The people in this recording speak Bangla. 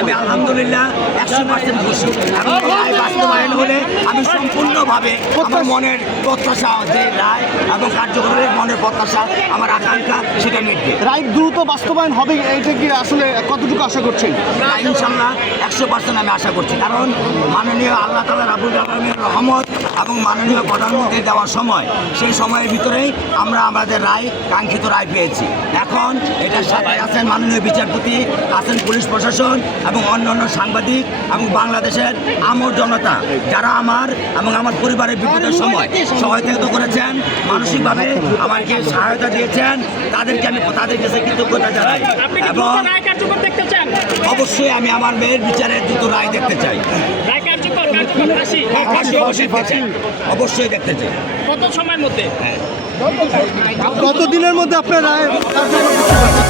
আমি আলহামদুলিল্লাহ 100% খুশি। এবং রায় বাস্তবায়ন হলে আমি সম্পূর্ণভাবে আমার মনের প্রত্যাশা যে রায় এবং কার্যকরের মনের প্রত্যাশা আমার আকাঙ্ক্ষা সেটা মিটবে। রায় দ্রুত বাস্তবায়ন হবে, এটা কি আসলে কতটুকু আশা করছেন? ইনশাল্লাহ 100% আমি আশা করছি, কারণ মাননীয় আল্লাহ তাআলা রাব্বুল আলামিনের রহমত এবং মাননীয় প্রধানমন্ত্রী দেওয়ার সময় সেই সময়ের ভিতরেই আমরা আমাদের রায় কাঙ্ক্ষিত রায় পেয়েছি। এখন এটার সাথে আছেন মাননীয় বিচারপতি, আছেন পুলিশ প্রশাসন এবং অন্যান্য সাংবাদিক এবং বাংলাদেশের আমর জনতা যারা আমার এবং আমার পরিবারের বিপদের সময় সহায়তা করেছেন, মানসিকভাবে আমাকে সহায়তা দিয়েছেন, তাদেরকে আমি তাদের কাছে কৃতজ্ঞতা জানাই। এবং অবশ্যই আমি আমার মেয়ের বিচারের দ্রুত রায় দেখতে চাই। অবশ্যই দেখতে চাই। কত সময়ের মধ্যে? কত দিনের মধ্যে আপনার রায় কার্যকর করতে পারবেন?